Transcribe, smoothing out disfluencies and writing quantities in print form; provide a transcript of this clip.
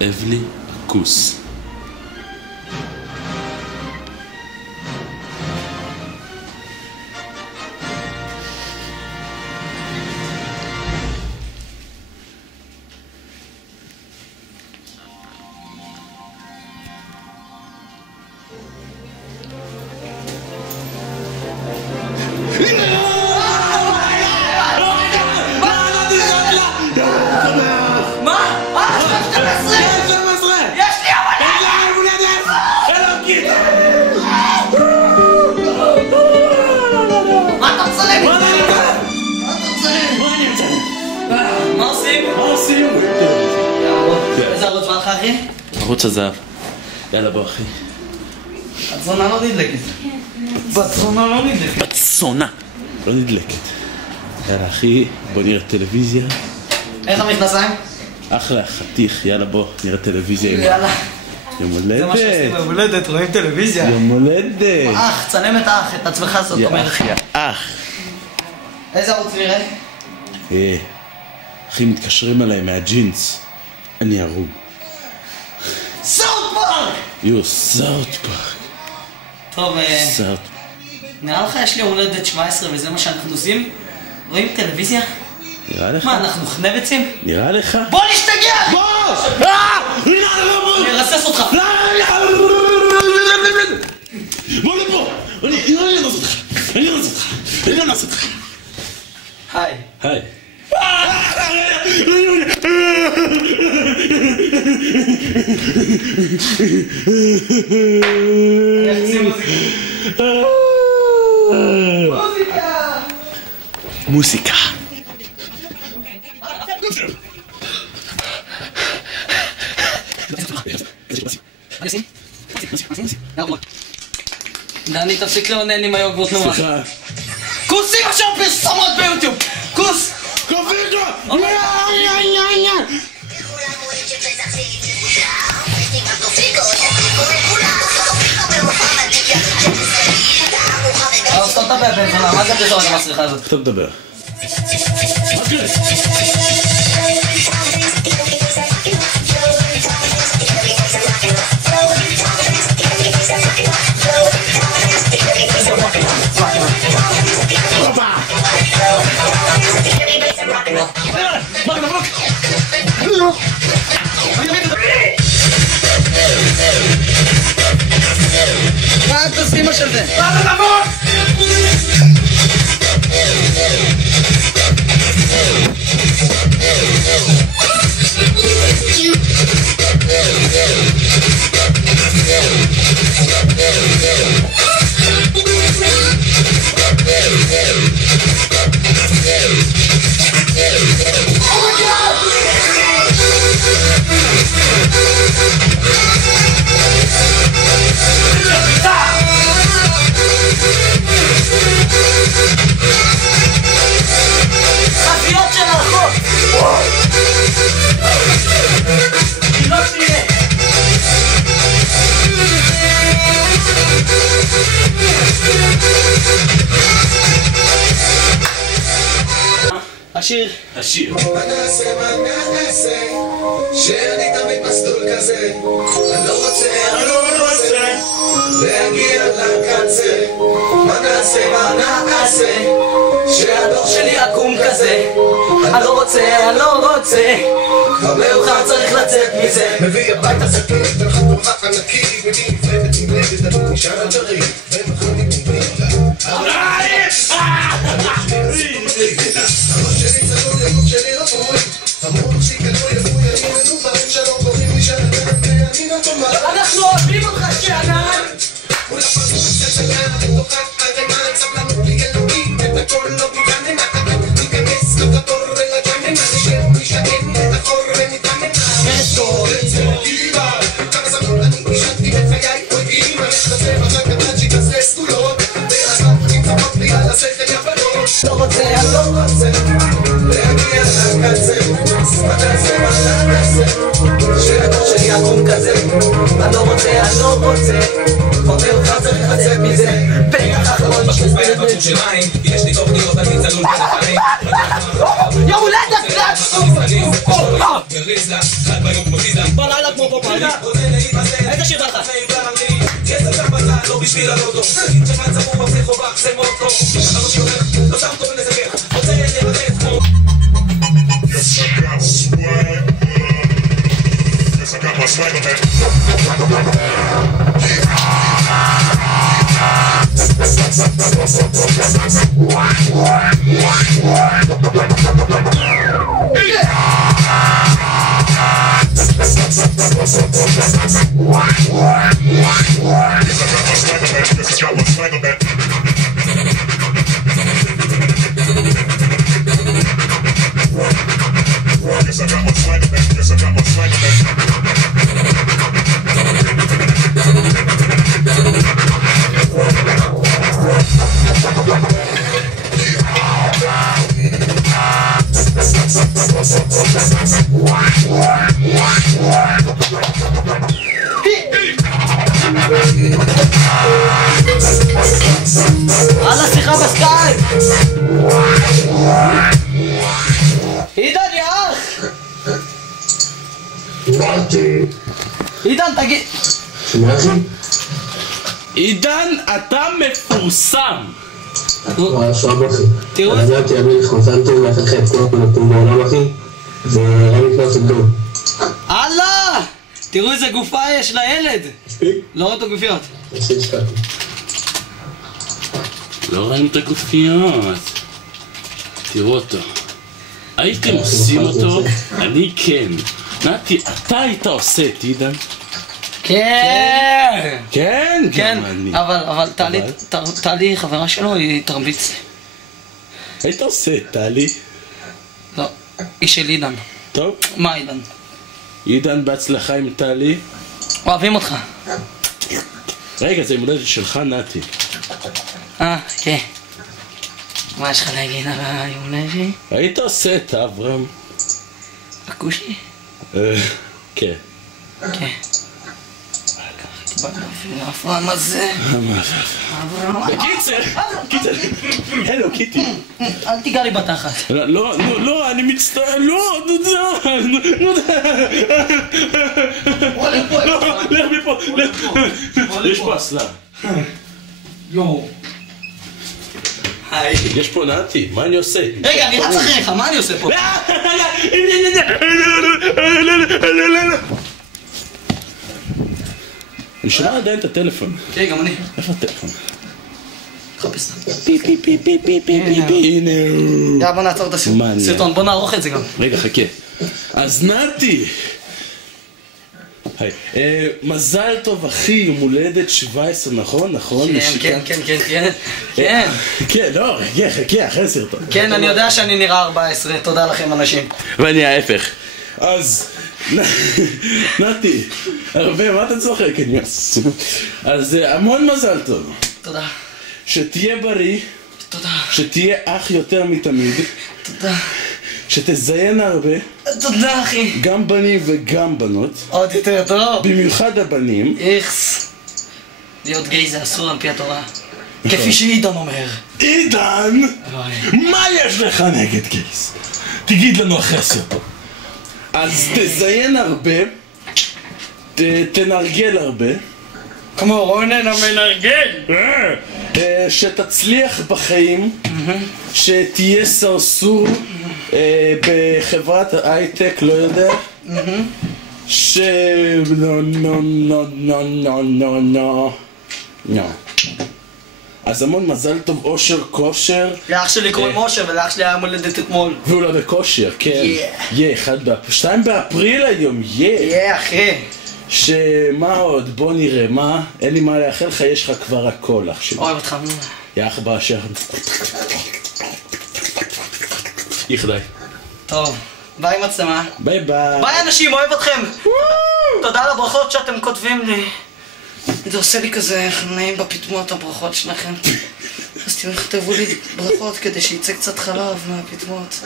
אבלי הכוס. איזה ערוץ בא לך אחי? ערוץ הזהב. יאללה בוא אחי. בצונה לא נדלקת. בצונה לא נדלקת. בצונה לא נדלקת. יאללה אחי, בוא נראה טלוויזיה. איך המכנסיים? אחלה חתיך, יאללה בוא נראה טלוויזיה. יאללה. יום הולדת. זה מה שעושים ביום הולדת, רואים טלוויזיה. יום הולדת. אח, צלם את האח, את עצמך זאת אומרת. יא אח. איזה ערוץ נראה? אחי מתקשרים עליי מהג'ינס. אני הרוג. סאוט פארק! יו, סאוט פארק. טוב, סאוט. נראה לך יש לי הולדת 17 וזה מה שאנחנו עושים? רואים טלוויזיה? נראה לך? מה, אנחנו חנבצים? נראה לך? בוא נשתגע! בוא! אני ארסס אותך! בוא לפה! אני אנס אותך! אני אנס אותך! היי. היי. מוזיקה. דני, תפסיק לעונן עם היוגורט נורא. סליחה. כוסים עכשיו פרסומות ביוטיוב! כוס! קוביגו! סתום את הפה בן זונה, מה זה פרסומת המסריחה הזאת? אתה מדבר. מה קרה? מה את עושים של זה? השיר. השיר. מה נעשה, שאני תמיד מסלול כזה. אני לא רוצה להגיע לקצה. מה נעשה, שהדור שלי יקום כזה. אני לא רוצה כבר מאוחר צריך לצאת מזה. מביא הביתה סכין וחתומה ענקית. מביא נפרדת עם נגד אני נשאר על ג'רי ומחונים ומבילה. הראש שלי צלול, הגוף שלי רפוי. המוח שלי קלוי, יפוי, אני מנובר. שלום קוראים לי שאנן, ואני נתומר. אנחנו אוהבים אותך שאנן. מול הפרסום סצנה, בתוכה הרמה, סבלנות בלי אלוהים. את הכל לא תיגנן, תיכנס לתור ולג'נן. נשב, נשען, נתחור ונתענן. נשתור את זה גיבה. כמה זמן אני נשענתי בחיי פויגים. הלכת זה רק קטן שכסה סגולות. והזמן נמצאות לי על השכל יפלות. לא רוצה להגיע לקצה. מה נעשה שהדור שלי יקום כזה. אני לא רוצה כבר מאוחר צריך לצאת מזה. בטח אחרון משתזברת בתחום של מים. יש לי תוכניות אני צלול בנפיים. יום הולדת קלאץ' גריזלה חד ביום פוליזה בלילה רגע. איזה שיר בא לך? לא בשביל הלוטו, שמן צבור מבטיחו בך זה מוטו, אבל שהולך, לא שם טוב לסגר, רוצה לבדף כמו Yes, I got swag. Yes, I got my swag on that. הלאה, שיחה בסקייפ! עידן, יא אח! עידן, תגיד... עידן, אתה מפורסם! וואי, שואב אחי. תראו אני ידעתי, אני חוזן טוב לאחר את כל הפנתים בעולם אחי, ואין לי כבר גדול. הלאה! תראו איזה גופה יש לילד! לא רואה את הגופיות. לא ראינו את הגופיות. תראו אותו. הייתם עושים אותו? אני כן. נתי, אתה היית עושה את עידן? כן! כן, כן, גם אני. אבל טלי חברה שלו היא תרביץ. היית עושה את טלי? לא, היא של עידן. טוב. מה עידן? עידן, בהצלחה עם טלי. אוהבים אותך. רגע, זה מולדת שלך, נתי. כן. מה יש לך להגיד על היום לוי? היית עושה את אברהם? הכושי? כן. כן. אברהם הזה. אברהם. קיצר, הלו קיטי. אל תיגע לי בתחת. לא, אני מצטער, לא, לך מפה, יש פה אסלה. יואו. היי. יש פה נתי, מה אני עושה? רגע, אני רץ אחריך, מה אני עושה פה? אני שומע עדיין את הטלפון. כן, גם אני. איפה הטלפון? חפש. פי פי פי פי פי פי פי פי, הנה הוא. יא, בוא נעצור את הסרטון, בוא נערוך את זה גם. רגע, חכה. אז נתי! היי, מזל טוב אחי, יום הולדת 17, נכון? כן. כן. כן, לא, חכה, אחרי סרטון. כן, אני יודע שאני נראה 14, תודה לכם אנשים. ואני ההפך. אז, נתי, הרבה, מה אתה צוחק? אז המון מזל טוב. תודה. שתהיה בריא. תודה. שתהיה אח יותר מתמיד. תודה. שתזיין הרבה. תודה אחי. גם בנים וגם בנות. עוד יותר טוב. במיוחד הבנים. איכס. להיות גיי זה אסור על פי התורה. כפי שעידן אומר. עידן! מה יש לך נגד גייז? תגיד לנו אחרי הסרטון. אז תזיין הרבה. תנרגל הרבה. כמו רונן המנרגל. שתצליח בחיים. שתהיה סרסור בחברת הייטק, לא יודע. לא. אז המון מזל טוב, אושר, כושר. לאח שלי קוראים אושר ולאח שלי היה מולדת אתמול. והוא לא בכושר, כן. 2 באפריל היום, אחי. שמה עוד? בוא נראה, מה? אין לי מה לאחל לך, יש לך כבר הכל, אח שלי. אוהב אותך. יח באשר. יחדי. טוב, ביי מצלמה. ביי ביי. ביי אנשים, אוהב אתכם. תודה על הברכות שאתם כותבים לי. זה עושה לי כזה נעים בפטמות הברכות שלכם. אז תכתבו לי ברכות כדי שיצא קצת חלב מהפטמות.